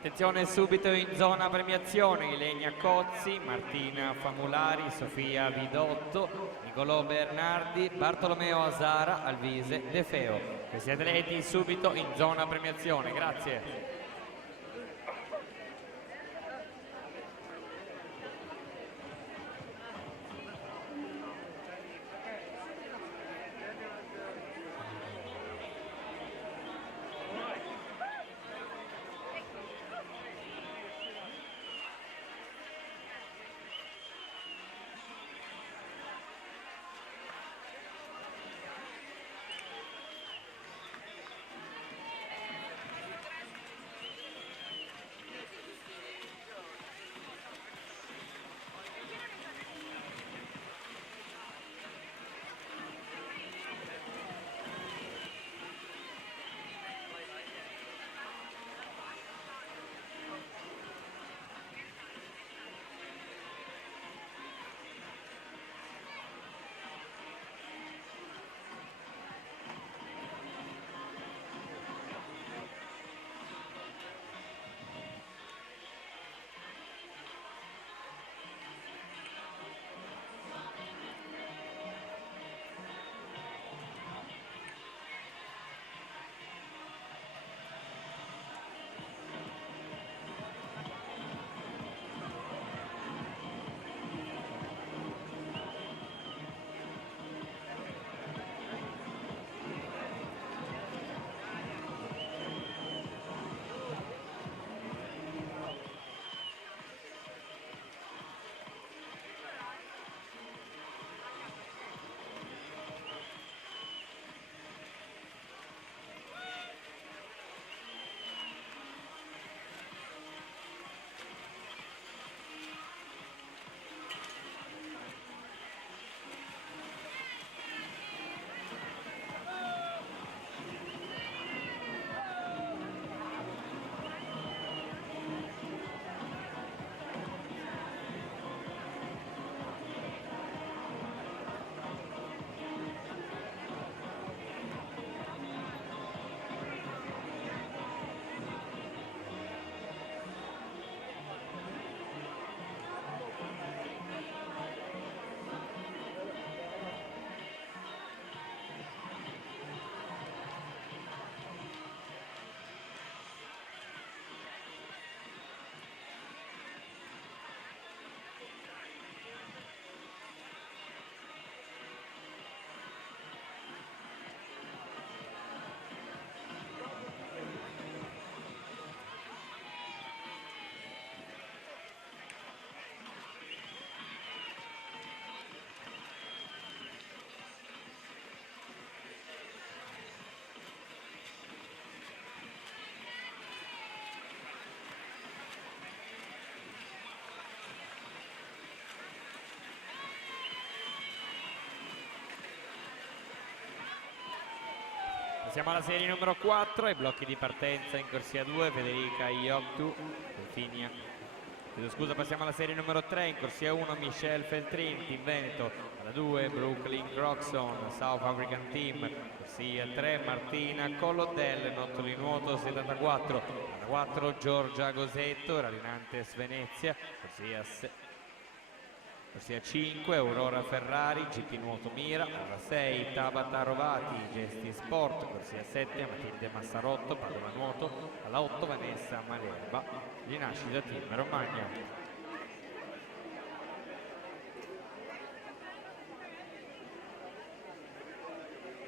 Attenzione subito in zona premiazione, Ilenia Cozzi, Martina Famulari, Sofia Vidotto, Nicolò Bernardi, Bartolomeo Asara, Alvise De Feo. Questi atleti subito in zona premiazione, grazie. Siamo alla serie numero 4, ai blocchi di partenza in corsia 2, Federica Ioctu, Delfinia. Scusa, passiamo alla serie numero 3, in corsia 1, Michelle Feltrin, Team Veneto, alla 2, Brooklyn Croxon, South African Team, corsia 3, Martina Collodelle, Notto di nuoto 74, alla 4, Giorgia Gosetto, Radinantes Venezia, corsia 5, Aurora Ferrari, GP Nuoto Mira, alla 6, Tabata Rovati, Gesti Sport, corsia 7, Matilde Massarotto, Padova Nuoto, alla 8, Vanessa Malerba, Rinascita Team Romagna.